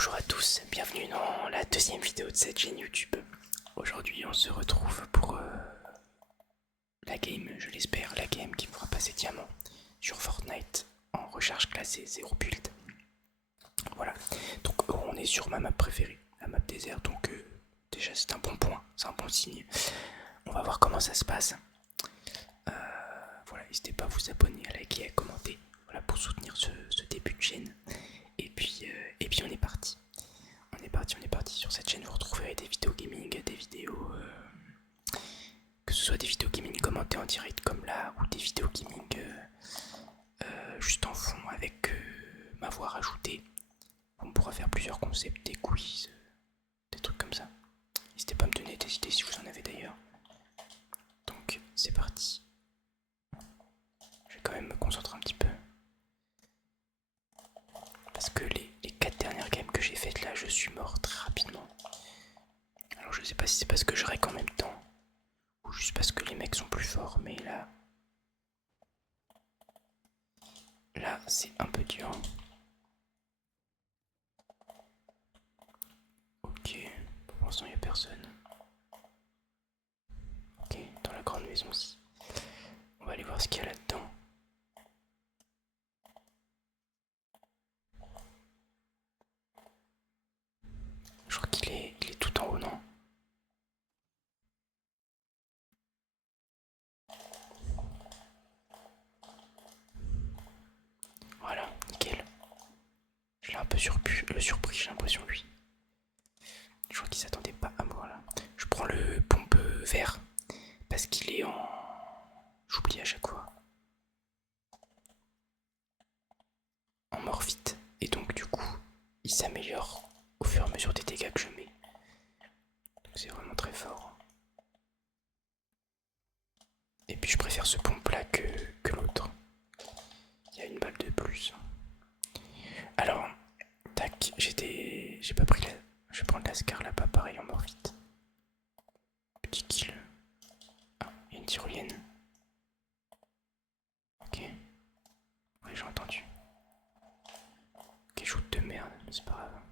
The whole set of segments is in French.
Bonjour à tous, bienvenue dans la deuxième vidéo de cette chaîne YouTube. Aujourd'hui on se retrouve pour la game, je l'espère, la game qui me fera passer diamant sur Fortnite en recharge classée 0 build. Voilà, donc on est sur ma map préférée, la map désert, donc déjà c'est un bon point, c'est un bon signe. On va voir comment ça se passe. Voilà, n'hésitez pas à vous abonner, à liker, à commenter, voilà, pour soutenir ce début de chaîne. Et puis on est parti. On est parti. Sur cette chaîne, vous retrouverez des vidéos gaming, des vidéos. Que ce soit des vidéos gaming commentées en direct comme là, ou des vidéos gaming juste en fond avec ma voix rajoutée. On pourra faire plusieurs concepts, des quiz, des trucs comme ça. N'hésitez pas à me donner des idées si vous en avez d'ailleurs. Donc c'est parti. Je vais quand même me concentrer un petit peu. Parce que les 4 dernières games que j'ai faites là, je suis mort très rapidement. Alors je sais pas si c'est parce que je rec en même temps, ou juste parce que les mecs sont plus forts, mais là c'est un peu dur. Ok, pour l'instant il n'y a personne. Ok, dans la grande maison aussi. On va aller voir ce qu'il y a là-dedans. Je crois qu'il est tout en haut, non? Voilà, nickel. Je l'ai un peu surpris, j'ai l'impression, lui. Je crois qu'il s'attendait pas à moi là. Je prends le pompe vert parce qu'il est en. J'oublie à chaque fois. En mort vite. Et donc du coup, il s'améliore au fur et à mesure des dégâts que je mets. Donc c'est vraiment très fort. Et puis je préfère ce pompe là que l'autre. Il y a une balle de plus. Alors, tac, j'ai pas pris la. Je vais prendre la Scar là-bas, pareil en mort vite. Petit kill. Ah, il y a une tyrolienne. Ok. Ouais, j'ai entendu. Ok, shoot de merde, mais c'est pas grave.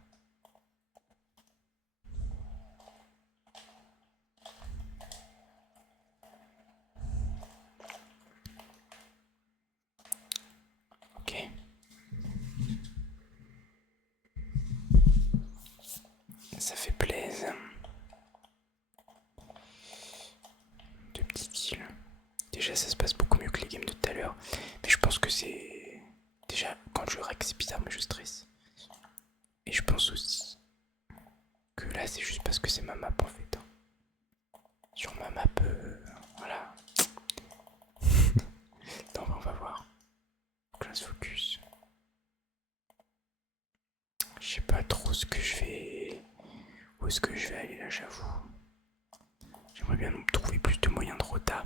Ok. Ça fait plaisir. Deux petits kills. Déjà, ça se passe beaucoup mieux que les games de tout à l'heure. Mais je pense que c'est. Déjà, quand je rack, c'est bizarre, mais je stresse. Et je pense aussi que là, c'est juste parce que c'est ma map en fait. Sur ma map, voilà. Non, on va voir. Classe focus. Je sais pas trop ce que je vais. Où est-ce que je vais aller là, j'avoue. J'aimerais bien trouver plus de moyens de rota.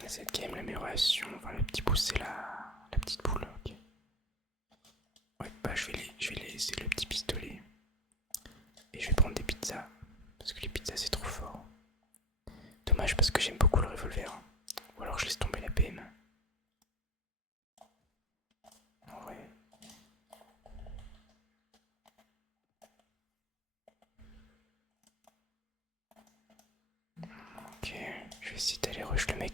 Là, cette game, l'amélioration, enfin le petit pouce, c'est la petite boule, ok. Ouais, bah je vais laisser le petit pistolet. Et je vais prendre des pizzas. Parce que les pizzas, c'est trop fort. Dommage parce que j'aime beaucoup le revolver. Ou alors je laisse tomber la PM. En vrai. Ok, je vais essayer d'aller rush le mec.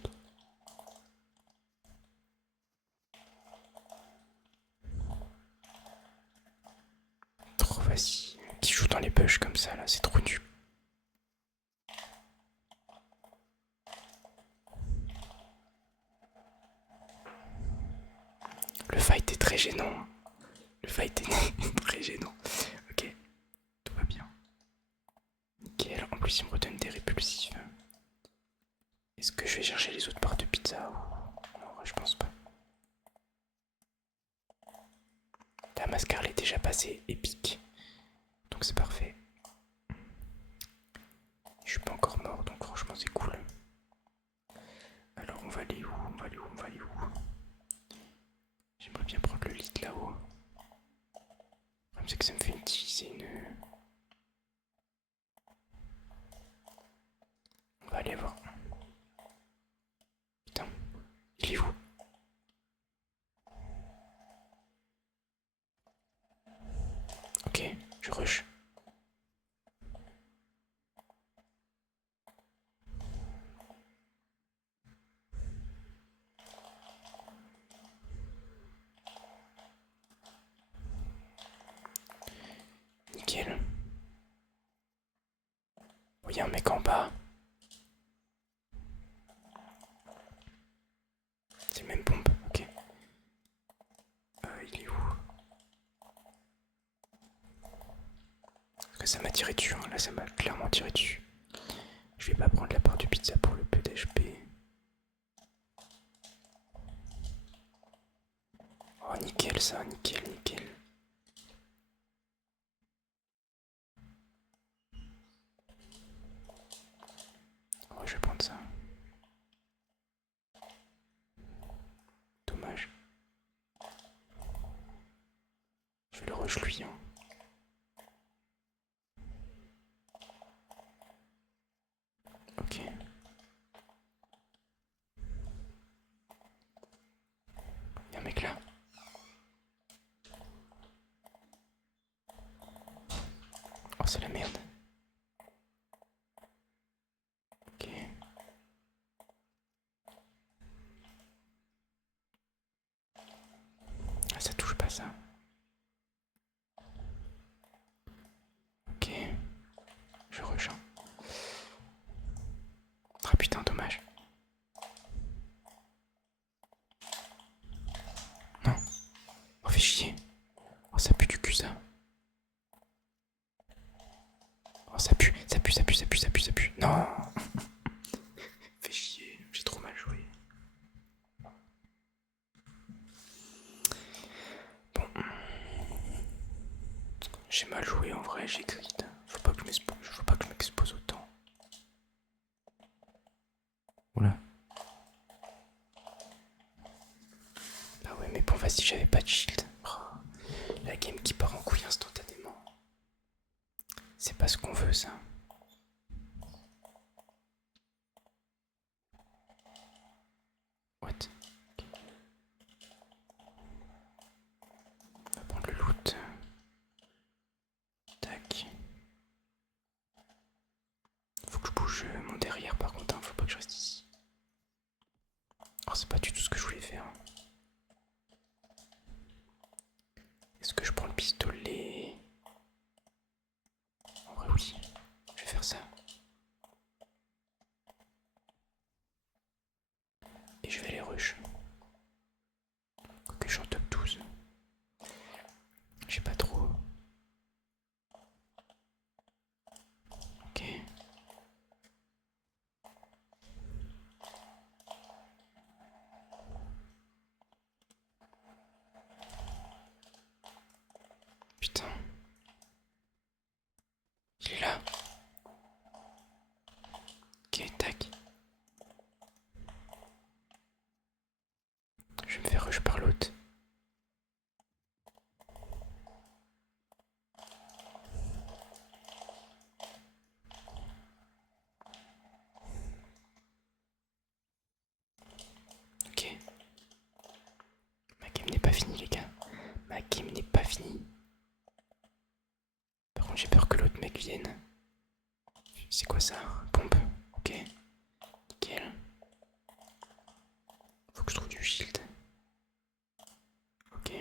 Trop facile. Qui joue dans les bush comme ça là, c'est trop nul. Le fight est très gênant. Le fight est très gênant. Ok, tout va bien. Nickel, en plus il me redonne des répulsifs. Est-ce que je vais chercher les autres parts de pizza ou... Non, je pense pas. La mascarle est déjà passée épique. Donc c'est parfait. Je suis pas encore mort, donc franchement c'est cool. Alors on va aller où? On va aller où? On va aller où? J'aimerais bien prendre le lit là-haut. Le problème c'est que ça me fait utiliser une... On va aller voir. Putain, il est où? Je rush. Nickel. Oh, y'a un mec en bas. C'est le même pompe, ok. Il est où? Parce que ça m'a tiré dessus, hein. Là ça m'a clairement tiré dessus. Je vais pas prendre la part de pizza pour le peu d'HP. Oh nickel ça, nickel, nickel. Oh je vais prendre ça. Dommage. Je vais le rush lui, hein. Ok. Y'a un mec là. Oh c'est la merde. Ok. Ah ça touche pas ça. Ok. Je rush. Hein. Ah putain dommage. Non. Oh fais chier. Oh ça pue du cul ça. Oh ça pue, ça pue, ça pue, ça pue, ça pue, ça pue. Non. Fais chier, j'ai trop mal joué. Bon. J'ai mal joué en vrai, j'ai grid. Faut pas que je m'expose autant. Oula. Ah ouais mais bon vas-y j'avais pas de shield. Oh, la game qui part en couille instantanément. C'est pas ce qu'on veut ça. What? On va prendre le loot. Tac. Faut que je bouge mon derrière par contre, hein. Faut pas que je reste ici. Oh c'est pas du tout ce que je voulais faire. Est-ce que je prends le pistolet? En vrai oui. Je vais faire ça. Et je vais aller rush. Quoique je suis en top 12. Je sais pas trop. Ok. Putain. Il est là. Ok, tac. Je vais me faire rush par l'autre. Ok. Ma game n'est pas finie les gars. Ma game n'est pas finie. Par contre j'ai peur que l'autre mec vienne. C'est quoi ça? Pompe. Ok. Nickel. Faut que je trouve du shield. Ok.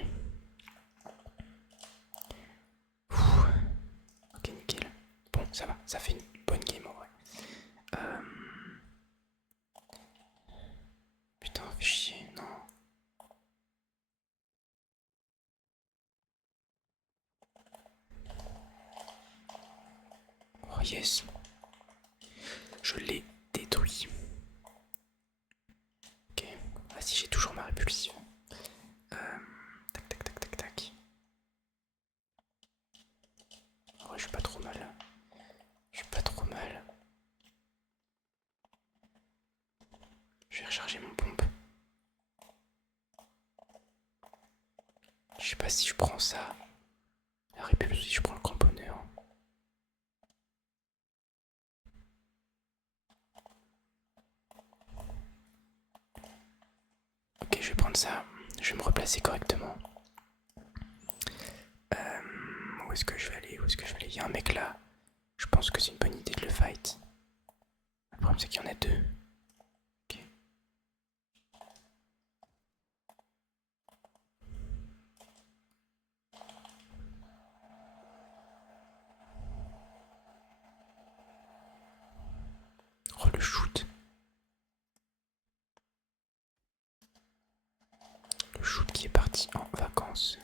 Ouh. Ok nickel. Bon ça va, ça fait une bonne game en vrai. Putain fais chier, non. Oh yes. Je l'ai détruit. Ok. Ah si j'ai toujours ma répulsive. Tac tac tac tac tac. Oh, je suis pas trop mal. Je suis pas trop mal. Je vais recharger mon pompe. Je sais pas si je prends ça. La répulsive, si je prends le cramponneur. Ok, je vais prendre ça. Je vais me replacer correctement. Où est-ce que je vais aller? Où est-ce que il y a un mec là. Je pense que c'est une bonne idée de le fight. Le problème c'est qu'il y en a deux. Ok. Oh le shoot. Le shoot qui est parti en vacances.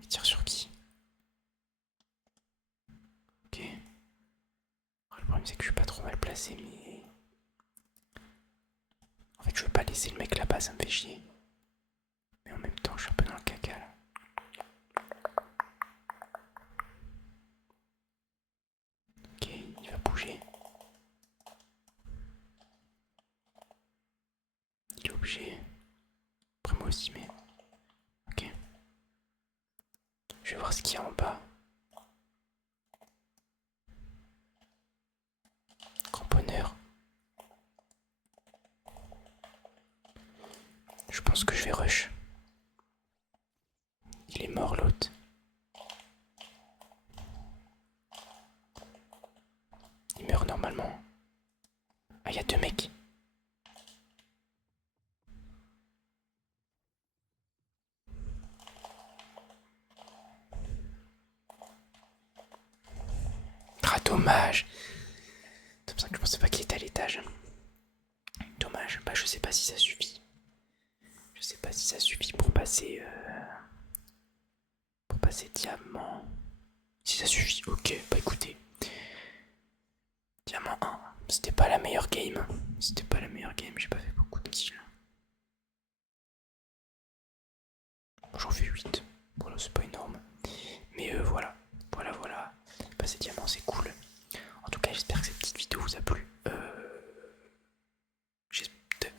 Il tire sur qui? Ok. Oh, le problème c'est que je suis pas trop mal placé mais... En fait je veux pas laisser le mec là-bas, ça me fait chier. Mais en même temps je suis un peu dans le caca là. Ok, il va bouger. Il est obligé. Après moi aussi mais... Ok. Je vais voir ce qu'il y a en bas. Cramponneur. Je pense que je vais rush. Il est mort l'autre. Il meurt normalement. Ah, il y a deux mecs. Ah, dommage. C'est pour ça que je pensais pas qu'il était à l'étage. Dommage. Bah, je sais pas si ça suffit. Je sais pas si ça suffit pour passer. Pour passer diamant. Si ça suffit, ok. Bah, écoutez. Diamant 1. C'était pas la meilleure game. C'était pas la meilleure game. J'ai pas fait beaucoup de kills. J'en fais 8. Voilà, c'est pas énorme. Mais voilà. Voilà. Passer diamant, c'est cool. En tout cas, j'espère que cette petite vidéo vous a plu.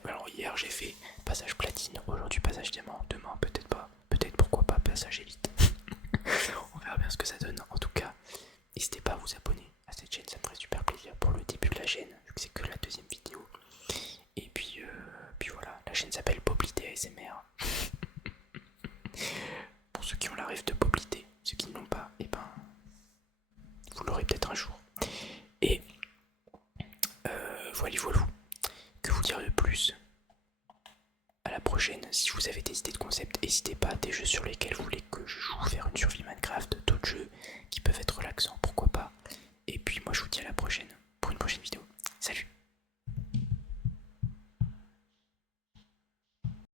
Alors hier j'ai fait passage platine, aujourd'hui passage diamant, demain peut-être pas, peut-être pourquoi pas passage élite. On verra bien ce que ça donne. En tout cas, n'hésitez pas à vous abonner à cette chaîne, ça me ferait super plaisir pour le début de la chaîne, vu que c'est que la deuxième vidéo. Et puis voilà, la chaîne s'appelle Poplité ASMR. Pour ceux qui ont la rêve de Poplité, ceux qui ne l'ont pas, et ben vous l'aurez peut-être un jour. Et voilà. Que vous dire de plus? À la prochaine. Si vous avez des idées de concept, n'hésitez pas, des jeux sur lesquels vous voulez que je joue, faire une survie Minecraft, d'autres jeux qui peuvent être relaxants, pourquoi pas. Et puis moi je vous dis à la prochaine pour une prochaine vidéo.